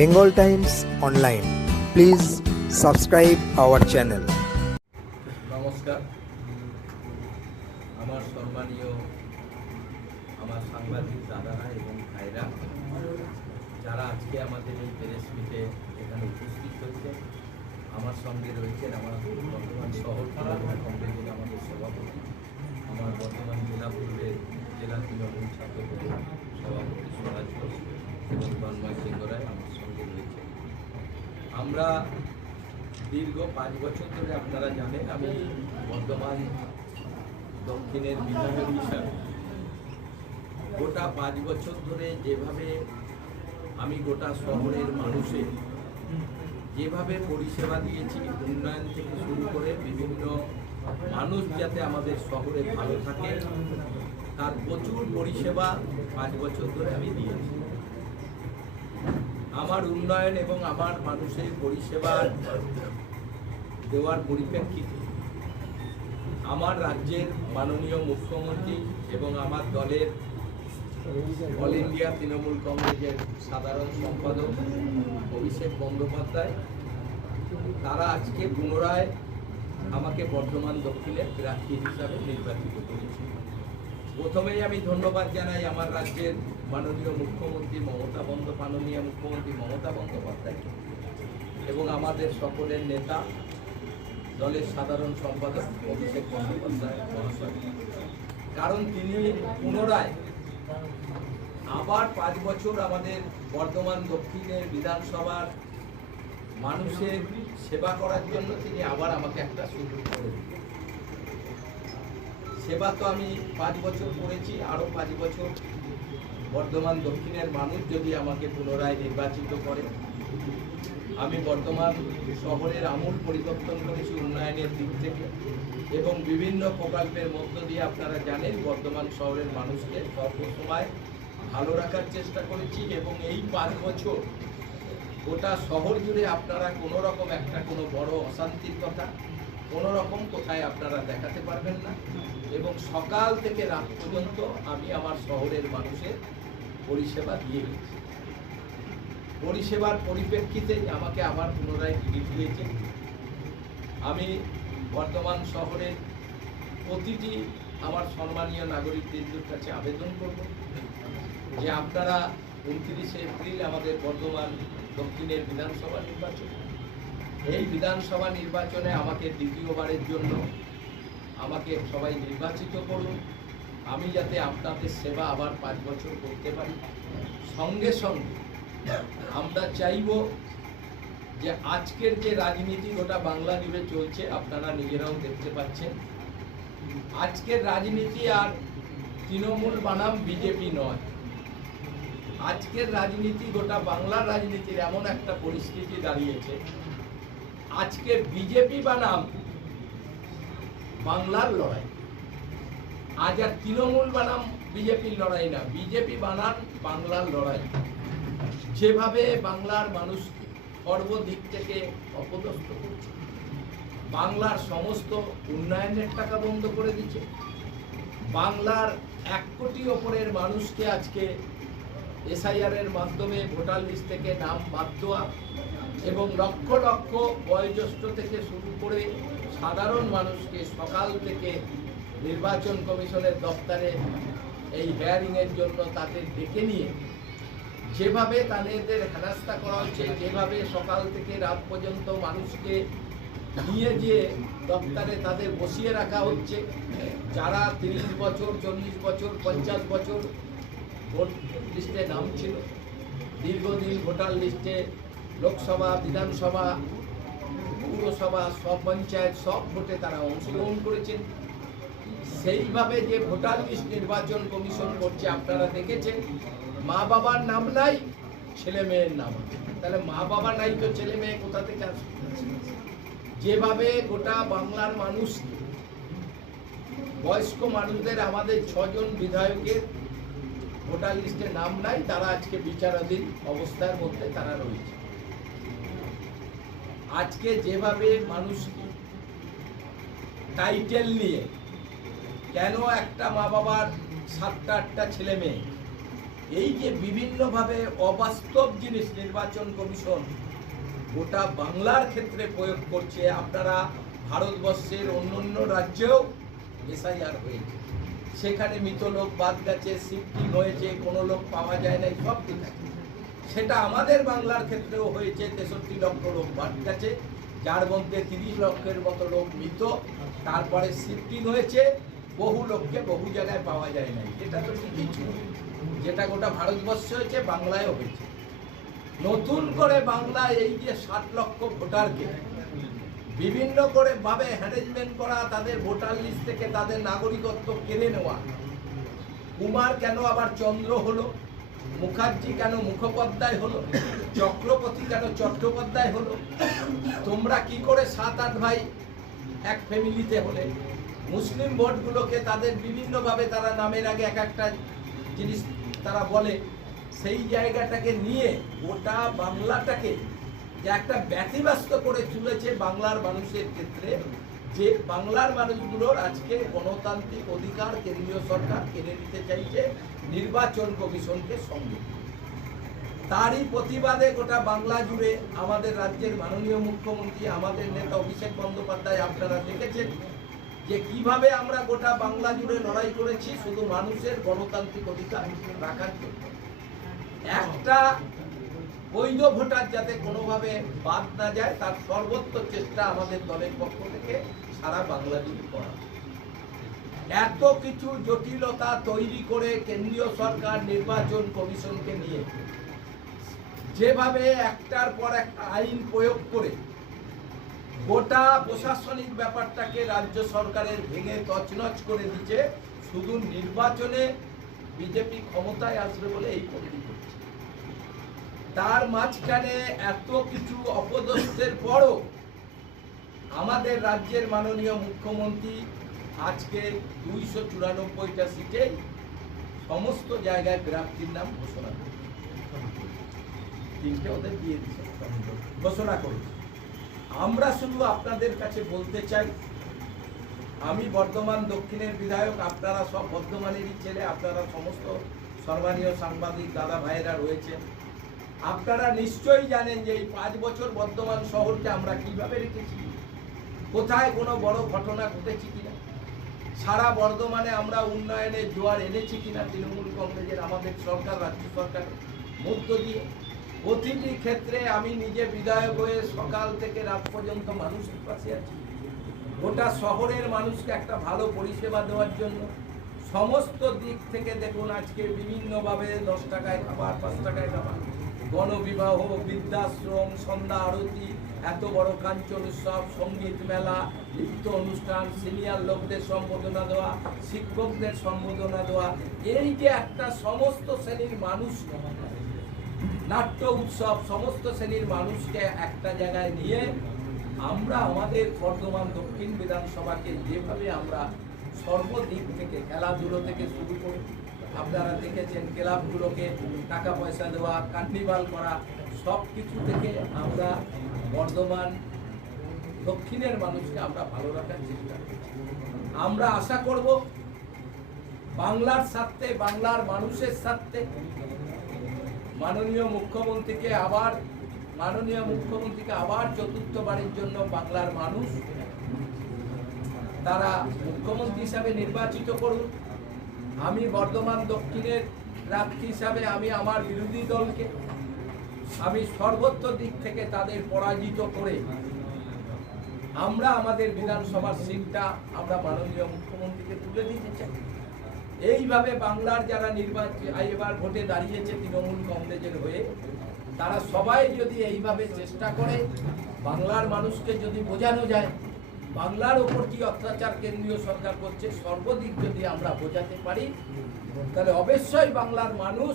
Bengal Times Online. Please subscribe our channel. নমস্কার। আমার সম্মানীয় আমার সাংবাদিক দাদারা এবং ভাইরা যারা আজকে আমাদের এই প্রেস মিটে এখানে উপস্থিত হয়েছে, আমার সঙ্গে রয়েছেন আমার বর্তমান শহর তৃণমূল কংগ্রেসের আমাদের সভাপতি, আমার বর্তমান জেলা পূর্বের জেলা তৃণমূল ছাত্র পরিষদ সভাপতি স্বরাজ ঘোষ এবং তন্ময় সিংহ রায় আমার সঙ্গে রয়েছে। আমরা দীর্ঘ 5 বছর ধরে, আপনারা জানেন, আমি বর্ধমান দক্ষিণের বিধায়ক হিসাবে গোটা 5 বছর ধরে যেভাবে আমি গোটা শহরের মানুষের যেভাবে পরিষেবা দিয়েছি, উন্নয়ন থেকে শুরু করে বিভিন্ন মানুষ যাতে আমাদের শহরে ভালো থাকে, তার প্রচুর পরিষেবা 5 বছর ধরে আমি দিয়েছি। আমার উন্নয়ন এবং আমার মানুষের পরিষেবা দেওয়ার পরিপ্রেক্ষিতে আমার রাজ্যের মাননীয় মুখ্যমন্ত্রী এবং আমার দলের অল ইন্ডিয়া তৃণমূল কংগ্রেসের সাধারণ সম্পাদক অভিষেক বন্দ্যোপাধ্যায়, তারা আজকে পুনরায় আমাকে বর্ধমান দক্ষিণের প্রার্থী হিসাবে নির্বাচিত করেছে। প্রথমেই আমি ধন্যবাদ জানাই আমার রাজ্যের মাননীয় মুখ্যমন্ত্রী মমতা বন্দ্যোপাধ্যায়কে এবং আমাদের সকলের নেতা দলের সাধারণ সম্পাদক অভিষেক বন্দ্যোপাধ্যায় মহাশয়, কারণ তিনি পুনরায় আবার 5 বছর আমাদের বর্ধমান দক্ষিণের বিধানসভার মানুষের সেবা করার জন্য তিনি আবার আমাকে একটা সুযোগ করে দিলেন। সেবা তো আমি 5 বছর করেছি, আরও 5 বছর বর্ধমান দক্ষিণের মানুষ যদি আমাকে পুনরায় নির্বাচিত করে, আমি বর্ধমান শহরের আমূল পরিবর্তন করেছি উন্নয়নের দিক থেকে এবং বিভিন্ন প্রকল্পের মধ্য দিয়ে আপনারা জানেন বর্ধমান শহরের মানুষকে সর্বসময় ভালো রাখার চেষ্টা করেছি এবং এই 5 বছর গোটা শহর জুড়ে আপনারা কোনো রকম কোনো বড় অশান্তির কথা কোনো রকম কোথায় আপনারা দেখাতে পারবেন না এবং সকাল থেকে রাত পর্যন্ত আমি আমার শহরের মানুষের পরিষেবা দিয়ে গেছি। পরিষেবার পরিপ্রেক্ষিতে আমাকে আবার পুনরায় টিকিট দিয়েছে। আমি বর্তমান শহরের প্রতিটি আমার সম্মানীয় নাগরিকদের কাছে আবেদন করব যে আপনারা 29 এপ্রিল আমাদের বর্ধমান দক্ষিণের বিধানসভা নির্বাচন, এই বিধানসভা নির্বাচনে আমাকে দ্বিতীয়বারের জন্য আমাকে সবাই নির্বাচিত করুন, আমি যাতে আপনাদের সেবা আবার 5 বছর করতে পারি। সঙ্গে সঙ্গে আমরা চাইব যে আজকের যে রাজনীতি গোটা বাংলা জুড়ে চলছে, আপনারা নিজেরাও দেখতে পাচ্ছেন, আজকের রাজনীতি আর তৃণমূল বানাম বিজেপি নয়। আজকের রাজনীতি গোটা বাংলার রাজনীতির এমন একটা পরিস্থিতি দাঁড়িয়েছে, আজকে বিজেপি বানাম বাংলার লড়াই। আজ আর তৃণমূল বানাম বিজেপির লড়াই না, বিজেপি বানাম বাংলার লড়াই। যেভাবে বাংলার মানুষকে সর্বদিক থেকে অপদস্থ করছে, বাংলার সমস্ত উন্নয়নের টাকা বন্ধ করে দিচ্ছে, বাংলার 1 কোটি ওপরের মানুষকে আজকে SIR এর মাধ্যমে ভোটার লিস্ট থেকে নাম বাদ দেওয়া এবং লক্ষ লক্ষ বয়োজ্যেষ্ঠ থেকে শুরু করে সাধারণ মানুষকে সকাল থেকে নির্বাচন কমিশনের দপ্তরে এই হেয়ারিংয়ের জন্য তাদের ডেকে নিয়ে যেভাবে তাদের হেনস্থা করা হচ্ছে, যেভাবে সকাল থেকে রাত পর্যন্ত মানুষকে নিয়ে গিয়ে দপ্তরে তাদের বসিয়ে রাখা হচ্ছে, যারা 30 বছর 40 বছর 50 বছর ভোট লিস্টে নাম ছিল, দীর্ঘদিন ভোটার লিস্টে লোকসভা, বিধানসভা, পৌরসভা, সব পঞ্চায়েত সব ভোটে তারা অংশগ্রহণ করেছেন, সেইভাবে যে ভোটার লিস্ট নির্বাচন কমিশন করছে আপনারা দেখেছেন, মা বাবার নাম নাই, ছেলে মেয়ের নাম। তাহলে মা বাবা নাই তো ছেলে মেয়ে কোথা থেকে আসবে? যেভাবে গোটা বাংলার মানুষ, বয়স্ক মানুষদের, আমাদের 6 জন বিধায়কের ভোটার লিস্টে নাম নাই, তারা আজকে বিচারাধীন অবস্থার মধ্যে তারা রয়েছে। আজকে যেভাবে মানুষ টাইটেল নিয়ে, কেন একটা মা বাবার 7টা 8টা ছেলে মেয়ে, এই যে বিভিন্নভাবে অবাস্তব জিনিস নির্বাচন কমিশন গোটা বাংলার ক্ষেত্রে প্রয়োগ করছে, আপনারা ভারতবর্ষের অন্য রাজ্যেও এসআইআর হয়েছে, সেখানে মৃত লোক বাদ গেছে, শিফটিং হয়েছে, কোনো লোক পাওয়া যায় না, সব ঠিক আছে। সেটা আমাদের বাংলার ক্ষেত্রেও হয়েছে, 63 লক্ষ লোক বাদ গেছে, যার মধ্যে 30 লক্ষের মতো লোক মৃত, তারপরে শিফটিং হয়েছে, বহু লোককে বহু জায়গায় পাওয়া যায় নাই। এটা তো ঠিকই ছিল, যেটা গোটা ভারতবর্ষে হয়েছে, বাংলায়ও হয়েছে। নতুন করে বাংলা এই যে 60 লক্ষ ভোটারকে বিভিন্ন করে ভাবে হ্যারেসমেন্ট করা, তাদের ভোটার লিস্ট থেকে তাদের নাগরিকত্ব কেড়ে নেওয়া, কুমার কেন আবার চন্দ্র হলো, মুখার্জি কেন মুখোপাধ্যায় হলো, চক্রবর্তী কেন চট্টোপাধ্যায় হলো, তোমরা কি করে 7-8 ভাই এক ফ্যামিলিতে হলে, মুসলিম ভোটগুলোকে তাদের বিভিন্নভাবে তারা নামের আগে এক একটা জিনিস তারা বলে, সেই জায়গাটাকে নিয়ে গোটা বাংলাটাকে যে একটা ব্যতিব্যস্ত করে তুলেছে বাংলার মানুষের ক্ষেত্রে, যে বাংলার মানুষগুলোর আজকে গণতান্ত্রিক অধিকার কেন্দ্রীয় সরকার কেড়ে নিতে চাইছে নির্বাচন কমিশনকে সঙ্গে। তারই প্রতিবাদে গোটা বাংলা জুড়ে আমাদের রাজ্যের মাননীয় মুখ্যমন্ত্রী, আমাদের নেতা অভিষেক বন্দ্যোপাধ্যায়, আপনারা দেখেছেন যে কিভাবে আমরা গোটা বাংলা জুড়ে লড়াই করেছি শুধু মানুষের গণতান্ত্রিক অধিকার রাখার জন্য। একটা বৈধ ভোটার যাতে কোনোভাবে বাদ না যায় তার সর্বোচ্চ চেষ্টা আমাদের দলের পক্ষ থেকে সারা বাংলা জুড়ে করা। এত কিছু জটিলতা তৈরি করে কেন্দ্রীয় সরকার নির্বাচন কমিশনকে নিয়ে যেভাবে একটার পর একটা আইন প্রয়োগ করে গোটা প্রশাসনিক ব্যাপারটাকে রাজ্য সরকারের ভেঙে তছনছ করে দিচ্ছে, শুধু নির্বাচনে বিজেপি ক্ষমতায় আসবে বলে এই পরিস্থিতি করছে। তার মাঝখানে এত কিছু অপদস্থের পরও আমাদের রাজ্যের মাননীয় মুখ্যমন্ত্রী আজকে 294টা সিটে সমস্ত জায়গায় প্রার্থীর নাম ঘোষণা করে, 3টে ওদের দিয়ে দিচ্ছে, ঘোষণা করেছে। আমরা শুধু আপনাদের কাছে বলতে চাই, আমি বর্ধমান দক্ষিণের বিধায়ক, আপনারা সব বর্ধমানেরই ছেলে, আপনারা সমস্ত সম্মানীয় সাংবাদিক দাদা ভাইয়েরা রয়েছে, আপনারা নিশ্চয়ই জানেন যে এই 5 বছর বর্ধমান শহরকে আমরা কিভাবে রেখেছি, কোথায় কোনো বড় ঘটনা ঘটেছে কিনা, সারা বর্ধমানে আমরা উন্নয়নের জোয়ার এনেছি কিনা তৃণমূল কংগ্রেসের আমাদের সরকার, রাজ্য সরকারের মধ্য দিয়ে। প্রতিটি ক্ষেত্রে আমি নিজে বিধায়ক হয়ে সকাল থেকে রাত পর্যন্ত মানুষের পাশে আছি, গোটা শহরের মানুষকে একটা ভালো পরিষেবা দেওয়ার জন্য সমস্ত দিক থেকে। দেখুন আজকে বিভিন্নভাবে 10 টাকায় খাবার, 5 টাকায় খাবার, গণবিবাহ, বৃদ্ধাশ্রম, সন্ধ্যা আরতি, এত বড় কাঞ্চন উৎসব, সঙ্গীত মেলা, নৃত্য অনুষ্ঠান, সিনিয়র লোকদের সম্বোধনা দেওয়া, শিক্ষকদের সম্বোধনা দেওয়া, এই যে একটা সমস্ত শ্রেণীর মানুষ, নাট্য উৎসব, সমস্ত শ্রেণীর মানুষকে একটা জায়গায় নিয়ে আমরা আমাদের বর্ধমান দক্ষিণ বিধানসভাকে যেভাবে আমরা সর্বদিক থেকে, খেলাধুলো থেকে শুরু করে, আপনারা দেখেছেন ক্লাবগুলোকে টাকা পয়সা দেওয়া, কার্নিভাল করা, সব কিছু থেকে আমরা বর্ধমান দক্ষিণের মানুষকে আমরা ভালো রাখার চেষ্টা করছি। আমরা আশা করব বাংলার স্বার্থে, বাংলার মানুষের স্বার্থে মাননীয় মুখ্যমন্ত্রীকে আবার চতুর্থবারের জন্য বাংলার মানুষ তারা মুখ্যমন্ত্রী হিসাবে নির্বাচিত করুন। আমি বর্ধমান দক্ষিণের প্রার্থী হিসাবে আমি আমার বিরোধী দলকে আমি সর্বত্র দিক থেকে তাদের পরাজিত করে আমরা আমাদের বিধানসভার সিটটা আমরা মাননীয় মুখ্যমন্ত্রীকে তুলে দিতে চাই। এইভাবে বাংলার যারা এবার ভোটে দাঁড়িয়েছে তৃণমূল কংগ্রেসের হয়ে, তারা সবাই যদি এইভাবে চেষ্টা করে, বাংলার মানুষকে যদি বোঝানো যায় বাংলার ওপর কি অত্যাচার কেন্দ্রীয় সরকার করছে, সর্বদিক যদি আমরা বোঝাতে পারি, তাহলে অবশ্যই বাংলার মানুষ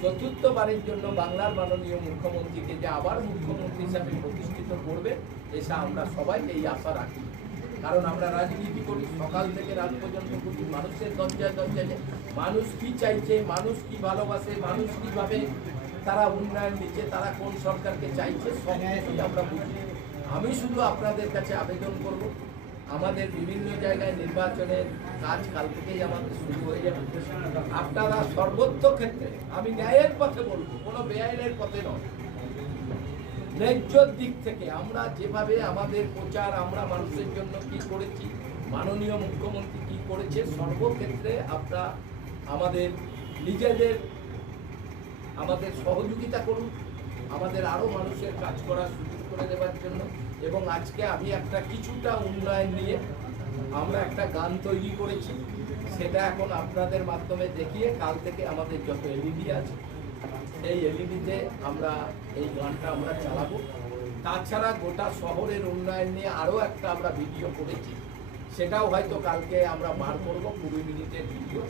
চতুর্থবারের জন্য বাংলার মাননীয় মুখ্যমন্ত্রীকে যে আবার মুখ্যমন্ত্রী হিসাবে প্রতিষ্ঠিত করবে, এসে আমরা সবাই এই আশা রাখি। কারণ আমরা রাজনীতি করি, সকাল থেকে রাত পর্যন্ত করি, মানুষের দরজায় দরজায়, মানুষ কি চাইছে, মানুষ কি ভালোবাসে, মানুষ কিভাবে তারা উন্নয়ন দিচ্ছে, তারা কোন সরকারকে চাইছে, সব কিছুই আমরা বুঝি। আমি শুধু আপনাদের কাছে আবেদন করব, আমাদের বিভিন্ন জায়গায় নির্বাচনের কাজ কাল থেকেই আমাদের শুরু হয়ে যাবে। আপনারা সর্বত্র ক্ষেত্রে, আমি ন্যায়ের পথে বলবো, কোনো বেআইনের পথে নয়, ন্যায্যর দিক থেকে আমরা যেভাবে আমাদের প্রচার, আমরা মানুষের জন্য কি করেছি, মাননীয় মুখ্যমন্ত্রী কি করেছে, সর্বক্ষেত্রে আপনারা আমাদের নিজেদের আমাদের সহযোগিতা করুন, আমাদের আরও মানুষের কাজ করার সুযোগ করে দেওয়ার জন্য। এবং আজকে আমি একটা কিছুটা উন্নয়ন নিয়ে আমরা একটা গান তৈরি করেছি, সেটা এখন আপনাদের মাধ্যমে দেখিয়ে কাল থেকে আমাদের যত এলইডি আছে সেই এলইডিতে আমরা এই গানটা আমরা চালাবো। তাছাড়া গোটা শহরের উন্নয়ন নিয়ে আরও একটা আমরা ভিডিও করেছি, সেটাও হয়তো কালকে আমরা বার করবো, 20 মিনিটের ভিডিও।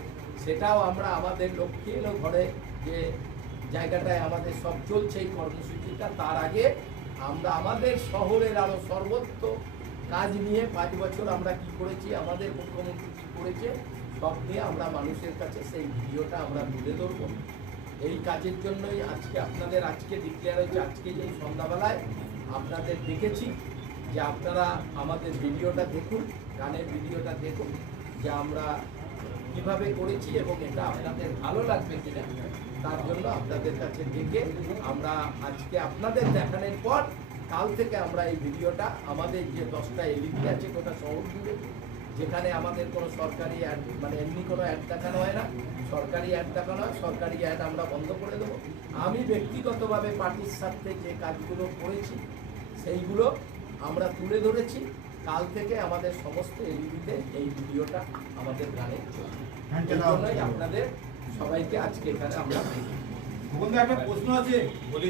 সেটাও আমরা আমাদের লক্ষ্মী এলো ঘরে যে জায়গাটায় আমাদের সব চলছে এই কর্মসূচিটা, তার আগে আমরা আমাদের শহরের আরও সর্বত্র কাজ নিয়ে 5 বছর আমরা কি করেছি, আমাদের মুখ্যমন্ত্রী কী করেছে, সব নিয়ে আমরা মানুষের কাছে সেই ভিডিওটা আমরা তুলে ধরবো। এই কাজের জন্যই আজকে আপনাদের ডিক্লেয়ার হয়েছে, আজকে এই সন্ধ্যাবেলায় আপনাদের দেখেছি যে আপনারা আমাদের ভিডিওটা দেখুন, গানের ভিডিওটা দেখুন যে আমরা কিভাবে করেছি এবং এটা আপনাদের ভালো লাগবে কিনা, তার জন্য আপনাদের কাছে ডেকে আমরা আজকে আপনাদের দেখানোর পর কাল থেকে আমরা এই ভিডিওটা আমাদের যে 10টা এলইডি আছে গোটা শহর জুড়ে, যেখানে আমাদের কোনো সরকারি অ্যাড মানে এমনি কোনো অ্যাড দেখানো হয় না, সরকারি অ্যাড দেখানো হয়, সরকারি অ্যাড আমরা বন্ধ করে দেবো। আমি ব্যক্তিগতভাবে পার্টির সাথে যে কাজগুলো করেছি সেইগুলো আমরা তুলে ধরেছি। কাল থেকে আমাদের সমস্ত এলইডিতে এই ভিডিওটা আমাদের গানে চলবে। এই জন্যই আপনাদের সবাইকে আজকে এখানে আমরা একটা প্রশ্ন আছে বলি।